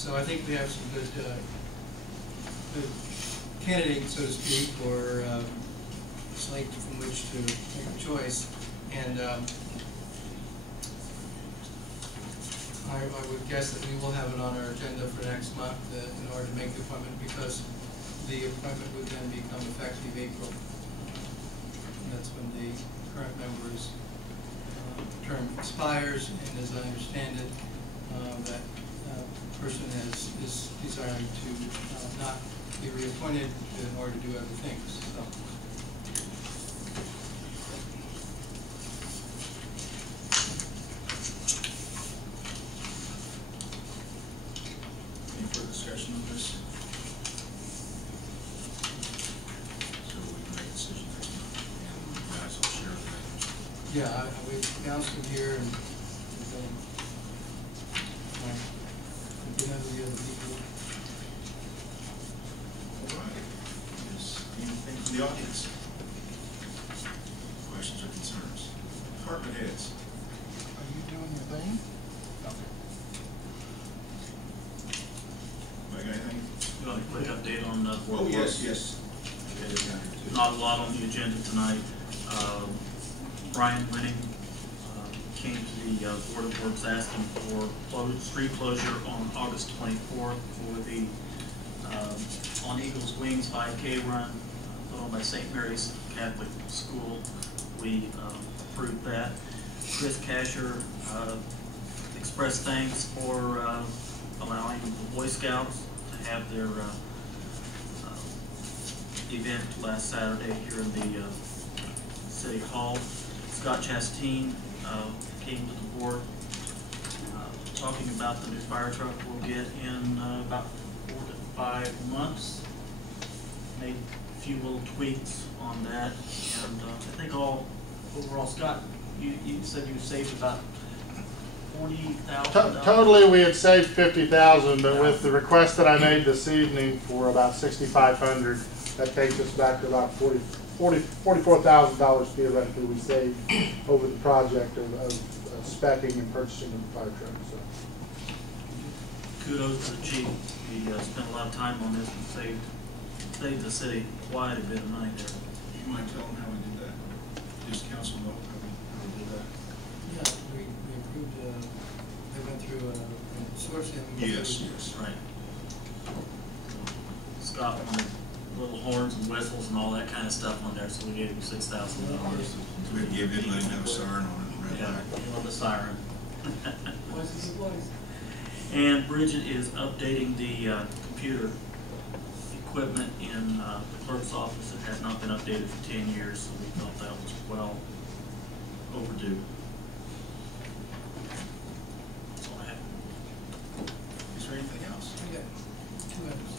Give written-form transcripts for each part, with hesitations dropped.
So I think we have some good candidates, so to speak, or slate from which to make a choice. And I would guess that we will have it on our agenda for next month in order to make the appointment, because the appointment would then become effective April. And that's when the current member's term expires, and as I understand it, that person is desiring to not be reappointed in order to do other things. So. Any further discussion on this? So we can make a decision next month, and we might as well share that. Yeah, we announced him here, and we have the other people. All right. Is anything from the audience? Questions or concerns? Department heads. Are you doing your thing? Okay. Mike, anything? You want a quick update on board Oh, work? yes. Okay, Not a lot on the agenda tonight. Brian Winning came to the Board of Works asking for street closure on August 24th for the On Eagles Wings 5K run put on by St. Mary's Catholic School. We approved that. Chris Casher expressed thanks for allowing the Boy Scouts to have their event last Saturday here in the City Hall. Scott Chasteen came to the board talking about the new fire truck we'll get in about 4 to 5 months. Made a few little tweaks on that, and I think overall, Scott, you said you saved about $40,000. Totally, we had saved $50,000, but with the request that I made this evening for about $6,500, that takes us back to about $44,000 theoretically we saved over the project of speccing and purchasing the fire truck. So. Kudos to the chief. He spent a lot of time on this and saved the city quite a bit of money there. You mind telling how we did that? Does council know how we did that? Yeah, we approved, they went through a sourcing. Yes. Right. Scott wanted little horns and whistles and all that kind of stuff on there, so we gave him $6,000. So we gave it, let him have a siren on it. Yeah, he wanted the siren. Was. And Bridget is updating the computer equipment in the clerk's office. It has not been updated for 10 years, so we felt that was well overdue. That's all I have. Is there anything else? We got 2 items.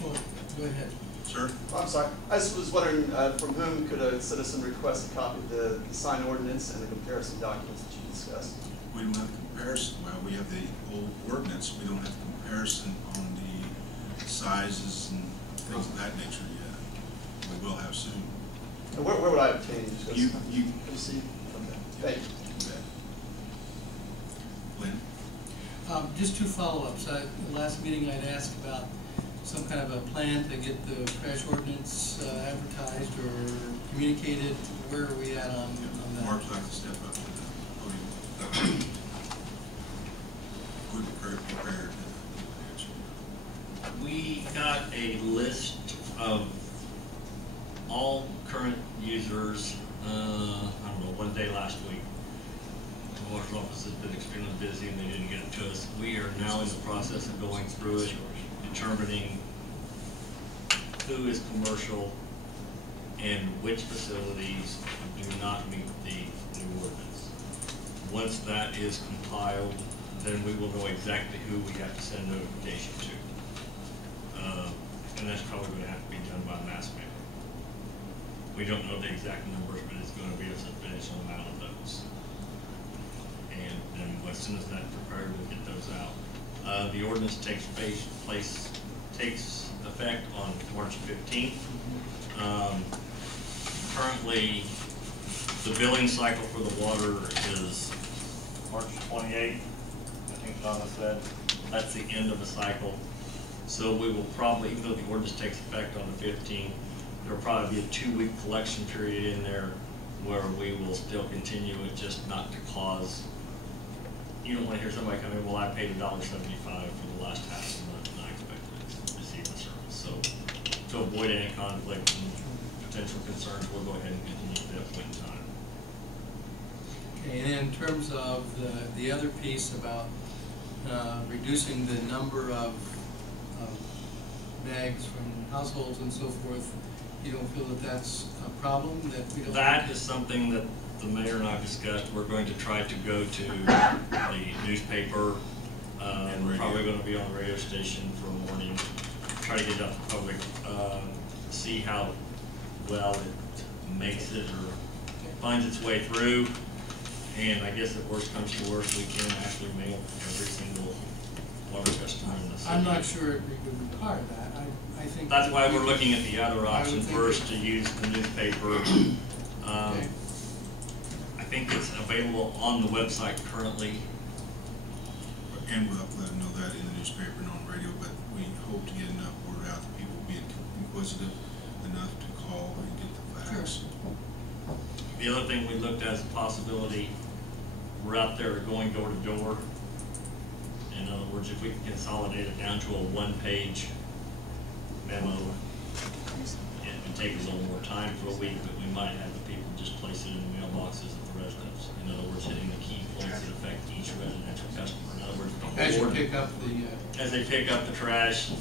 Well, go ahead. Sir? I'm sorry. I just was wondering from whom could a citizen request a copy of the sign ordinance and the comparison documents that you discussed? We don't have a comparison. Well, we have the old ordinance. We don't have a comparison on the sizes and things of that nature yet. We will have soon. And where would I obtain these? You see. Okay. Thank you. Lynn? Just 2 follow-ups. The last meeting I'd asked about some kind of a plan to get the crash ordinance advertised or communicated. Where are we at on that? Mark's like to step up to the podium. We're prepared to answer. We got a list of all current users, I don't know, one day last week. The water's office has been extremely busy and they didn't get it to us. We are now in the process of going through it, determining who is commercial and which facilities do not meet the new ordinance. Once that is compiled, then we will know exactly who we have to send notification to. And that's probably going to have to be done by mass mailing. We don't know the exact numbers, but it's going to be a substantial amount of those. And then as soon as that's prepared, we'll get those out. The ordinance takes effect on March 15th. Currently, the billing cycle for the water is March 28th, I think Donna said. That's the end of a cycle. So we will probably, even though the ordinance takes effect on the 15th, there'll probably be a 2-week collection period in there where we will still continue it, just not to cause, you don't want to hear somebody come in, well, I paid $1.75 for the last half of the month and I expected to receive the service. So to avoid any conflict and potential concerns, we'll go ahead and continue at that point in time. Okay, and in terms of the other piece about reducing the number of bags from households and so forth, you don't feel that that's a problem, that we don't? That is something that the mayor and I discussed. We're going to try to go to the newspaper, we're probably going to be on the radio station for a morning, try to get it out to the public, see how well it makes it or finds its way through. And I guess if worst comes to worst, we can actually mail every single water customer in the city. I'm not sure it would require that. I think that's why we're looking at the other option think first, to use the newspaper. Okay. I think it's available on the website currently. And we'll let them know that in the newspaper and on radio, but we hope to get enough word out that people be inquisitive enough to call and get the facts. Sure. The other thing we looked at as a possibility, we're out there going door to door. In other words, if we can consolidate it down to a one-page memo, it would take us a little more time for a week, but we might have the people just place it in the mailboxes of the residents. In other words, hitting the key points that affect each residential customer. In other words, the whole As you ordinance. pick up the As they pick up the trash,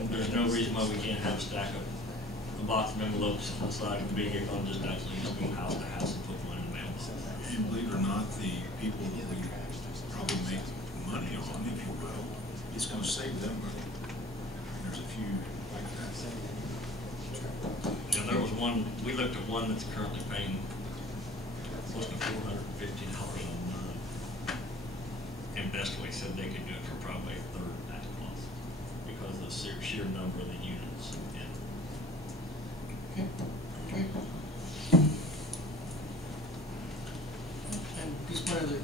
there's no reason why we can't have a stack of a box of envelopes on the side of the vehicle and just actually just go house to house and put one in the mail. And believe it or not, the people that we probably make money on, if you will, it's going to save them money. There's a few like that. And there was one, we looked at one that's currently paying close to $450 a month. And Best Way said they could do it for probably a third of that cost because of the sheer number of the units. Okay. Okay. And just one other,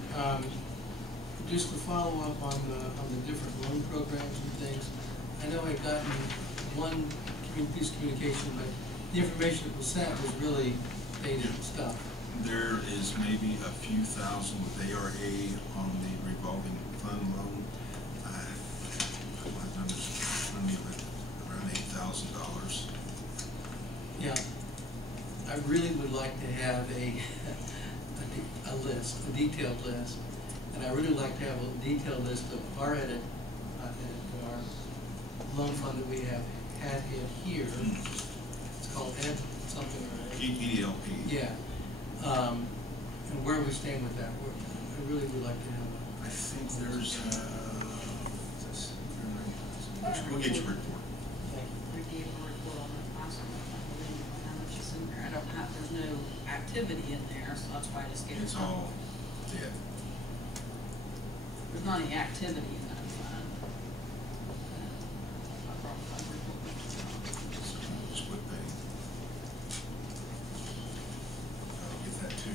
just to follow up on the different loan programs and things. I know I've gotten one piece of communication, but the information that was sent was really dated stuff. There is maybe a few thousand with ARA on the revolving fund loan. My numbers in front of me, but around $8,000. Yeah, I really would like to have a list, a detailed list, and I really like to have a detailed list of our our loan fund that we have had in here. It's called Ed something or EDLP. yeah, and where we stand with that. I really would like to have I think there's, we'll get your report. We gave a report on the last one, I believe, how much is in there. I don't have, there's no activity in there, so that's why I just gave it. It's all dead. There's not any activity in that fund. I brought that report. Just quit paying. I'll get that to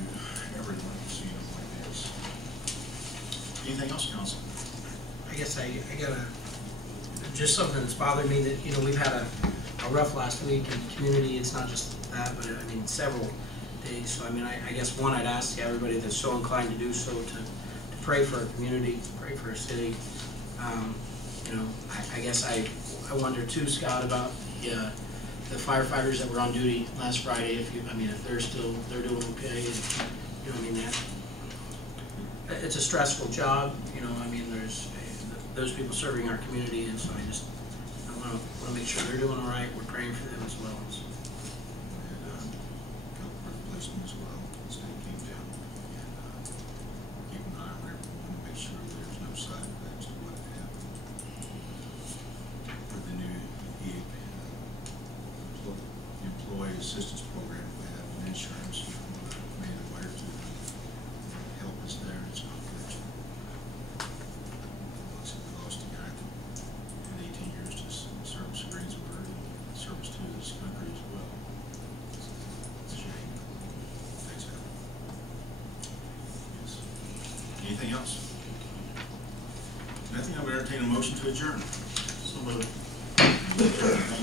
everyone so you know what it is. Anything else, Council? I guess I got just something that's bothered me that, you know, we've had a rough last week in the community. It's not just that, but I mean, several days. So, I mean, I guess one, I'd ask everybody that's so inclined to do so to pray for our community, pray for our city. You know, I guess I wonder too, Scott, about the firefighters that were on duty last Friday. If they're doing okay. And, you know, I mean, it's a stressful job. You know, I mean, there's those people serving our community, and so I want to make sure they're doing all right. We're praying for them as well. So. And replacement as well. Stay keep down and keep an eye on everyone to make sure there's no side effects to what happened. For the new employee assistance program, we have an insurance. Made a wire to help us there. It's confidential. We lost a guy that had 18 years to service Greensburg and service to this country as well. to adjourn. So moved. Thank